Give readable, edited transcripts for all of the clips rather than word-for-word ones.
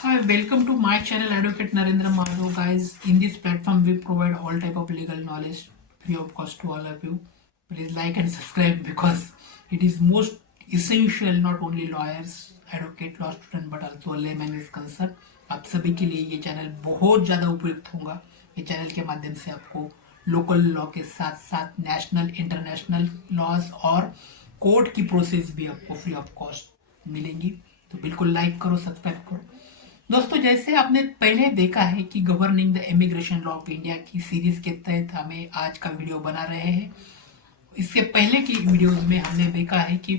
Hi, welcome to my channel Advocate Narendra Madhav. Guys, in this platform we provide all type of legal knowledge free of cost to all of you. Please like and subscribe because it is most essential. Not only lawyers, advocate, law student but also layman is concerned. आप सभी के लिए ये channel बहुत ज़्यादा उपयुक्त होगा। ये चैनल के माध्यम से आपको लोकल लॉ के साथ साथ नेशनल इंटरनेशनल लॉज और कोर्ट की प्रोसेस भी आपको फ्री ऑफ कॉस्ट मिलेंगी। तो बिल्कुल लाइक करो, सब्सक्राइब करो। दोस्तों, जैसे आपने पहले देखा है कि governing the immigration law of India की सीरीज के तहत हमें आज का वीडियो बना रहे हैं। इससे पहले की वीडियोस में हमने देखा है कि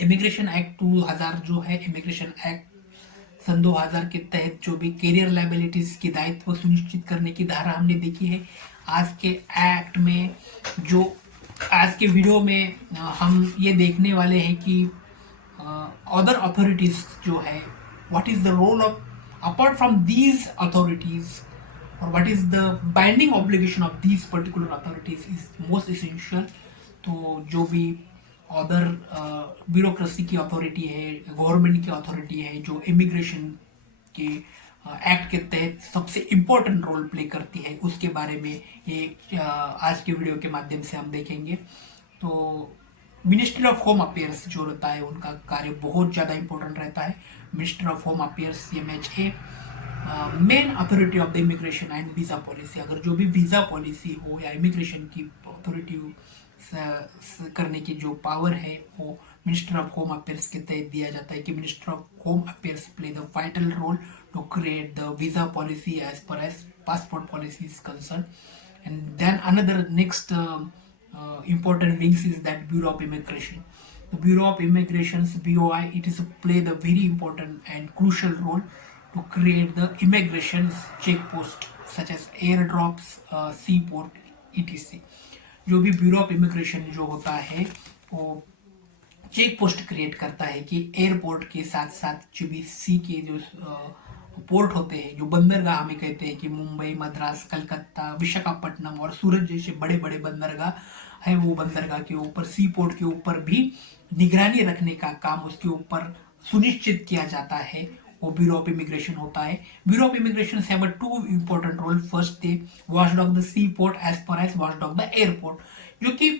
इमिग्रेशन एक्ट 2000 जो है, इमिग्रेशन एक्ट सन 2000 के तहत जो भी कैरियर लाइबिलिटीज की दायित्व सुनिश्चित करने की धारा हमने देखी है। आज के एक्ट में जो आज के वीडियो में हम ये देखने वाले हैं कि अदर अथॉरिटीज जो है, what is the role of, apart from these authorities, or what is the binding obligation of these particular authorities is most essential। तो जो भी अदर ब्यूरोक्रेसी की अथॉरिटी है, गवर्नमेंट की अथॉरिटी है, जो इमिग्रेशन के एक्ट के तहत सबसे इम्पोर्टेंट रोल प्ले करती है, उसके बारे में ये आज के वीडियो के माध्यम से हम देखेंगे। तो मिनिस्ट्री ऑफ होम अफेयर्स जो रहता है, उनका कार्य बहुत ज़्यादा इंपॉर्टेंट रहता है। Ministry of home affairs MHA main authority of the immigration and visa policy. अगर जो भी वीज़ा पॉलिसी हो या इमिग्रेशन की अथॉरिटी करने की जो पावर है, वो मिनिस्टर ऑफ होम अफेयर्स के तहत दिया जाता है कि minister of home affairs play the vital role to create the visa policy as per as passport policy is concern. And then another next important wings is that Bureau of Immigration. The Bureau of Immigration's BOI, it is play the very important and crucial role to create the immigration checkpost such as airdrops, seaport, etc. जो भी bureau of immigration जो होता है, वो check post create करता है कि airport के साथ साथ जो भी सी के जो पोर्ट होते हैं, जो बंदरगाह हमें कहते हैं कि मुंबई, मद्रास, कलकत्ता, विशाखापट्टनम और सूरत जैसे बड़े बड़े बंदरगाह है, वो बंदरगाह के ऊपर, सी पोर्ट के ऊपर भी निगरानी रखने का काम उसके ऊपर सुनिश्चित किया जाता है, वो ब्यूरो ऑफ इमिग्रेशन होता है। Bureau of immigration have a to important role. First they watchdog the sea port as per as watchdog the airport, जो कि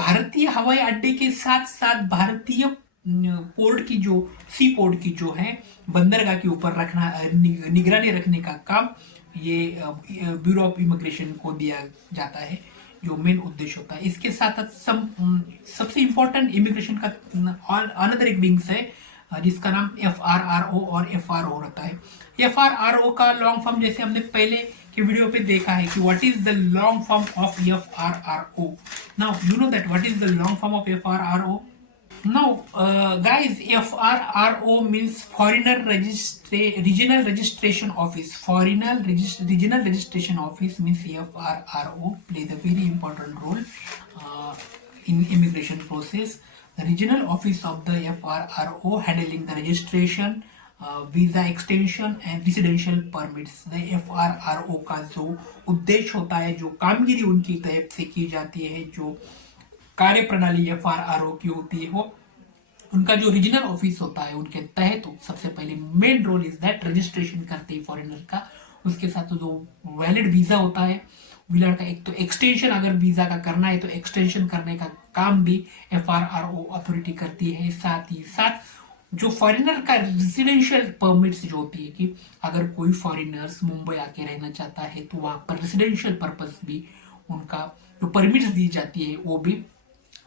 भारतीय हवाई अड्डे के साथ साथ भारतीय पोर्ट की जो सी पोर्ट की जो है बंदरगाह के ऊपर रखना, निगरानी रखने का काम ये ब्यूरो ऑफ इमिग्रेशन को दिया जाता है, जो मेन उद्देश्य होता है। इसके साथ सबसे इंपॉर्टेंट इमिग्रेशन का अनदर एक विंग्स है जिसका नाम FRRO और FRO रहता है। FRRO का लॉन्ग फॉर्म जैसे हमने पहले के वीडियो पे देखा है कि what is the long form of FRRO। Now you know that what is the long form of FRRO। Now, guys, FRRO means Foreigner Regional Registration Office. Regional Registration Office means FRRO play the very important role in immigration process. The regional office of the FRRO handling the registration, visa extension and residential permits. The FRRO का जो उद्देश्य होता है, जो कामगिरी उनकी तरफ से की जाती है, जो कार्य प्रणाली FRRO की होती है, वो उनका जो रीजनल ऑफिस होता है उनके तहत तो सबसे पहले main role is that registration करते हैं फॉरेनर का। उसके साथ तो जो वैलिड वीजा होता है, वीजा का एक तो एक्सटेंशन, अगर वीजा का करना है तो एक्सटेंशन करने का काम भी FRRO अथॉरिटी करती है। साथ ही साथ जो फॉरेनर का रेजिडेंशियल परमिट्स जो होती है कि अगर कोई फॉरेनर्स मुंबई आके रहना चाहता है तो वहाँ पर रेजिडेंशियल पर्पस भी उनका जो परमिट्स दी जाती है वो भी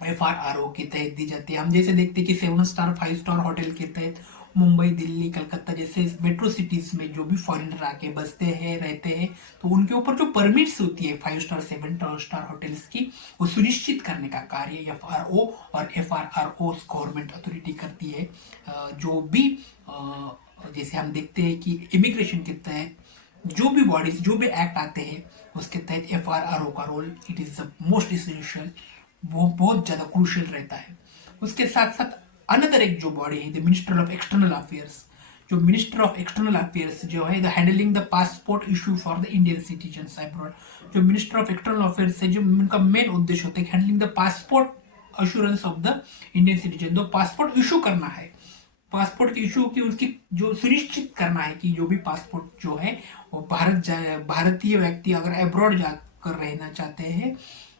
FRRO के तहत दी जाती है। हम जैसे देखते हैं कि 7 स्टार 5 स्टार होटल के तहत मुंबई, दिल्ली, कलकत्ता जैसे मेट्रो सिटीज में जो भी फॉरेनर आके बसते हैं, रहते हैं, तो उनके ऊपर जो परमिट्स होती है 5 स्टार 7 स्टार होटल्स की, वो सुनिश्चित करने का कार्य FRO और FRRO गवर्नमेंट अथॉरिटी करती है। जो भी जैसे हम देखते हैं कि इमिग्रेशन के तहत जो भी बॉडीज, जो भी एक्ट आते हैं, उसके तहत FRRO का रोल it is the most essential, वो बहुत ज्यादा क्रूशियल रहता है। उसके साथ साथ अनदर एक जो बॉडी है the minister of external affairs. जो मिनिस्टर ऑफ एक्सटर्नल अफेयर्स जो है, the handling the passport issue for the Indian citizens abroad. जो मिनिस्टर ऑफ एक्सटर्नल अफेयर्स है, जो उनका मेन उद्देश्य होता है handling the passport assurance of the Indian citizen. जो पासपोर्ट इशू करना है पासपोर्ट की इशू की उसकी जो सुनिश्चित करना है कि जो भी पासपोर्ट जो है वो भारतीय व्यक्ति अगर अब्रॉड जाकर रहना चाहते हैं,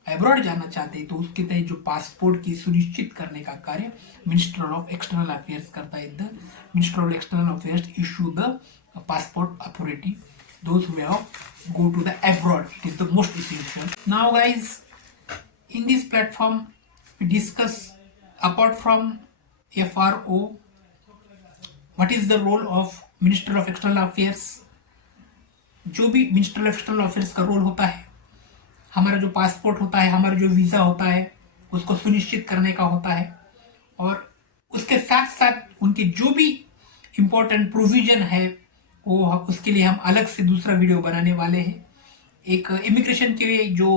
अब्रॉड जाना चाहते हैं, तो उसके तहत जो पासपोर्ट की सुनिश्चित करने का कार्य मिनिस्टर ऑफ एक्सटर्नल अफेयर्स करता है। The minister of external affairs issue the passport authority those who have go to the abroad. It is the most essential. Now guys, in this platform we discuss apart from FRO, what is the role of Minister of External Affairs. जो भी minister of external affairs का role होता है, हमारा जो passport होता है, हमारा जो वीज़ा होता है, उसको सुनिश्चित करने का होता है। और उसके साथ साथ उनके जो भी इम्पोर्टेंट प्रोविजन है वो उसके लिए हम अलग से दूसरा वीडियो बनाने वाले हैं। एक इमिग्रेशन के जो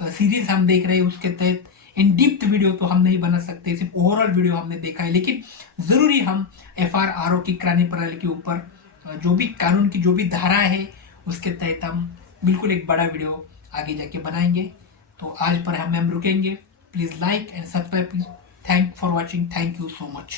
सीरीज हम देख रहे हैं उसके तहत इन डिप्थ वीडियो तो हम नहीं बना सकते, सिर्फ ओवरऑल वीडियो हमने देखा है, लेकिन ज़रूरी हम FRO की क्रांति प्रणाली के ऊपर जो भी कानून की जो भी धारा है उसके तहत हम बिल्कुल एक बड़ा वीडियो आगे जाके बनाएंगे। तो आज पर हम रुकेंगे। Please like and subscribe. Thank for watching. Thank you so much.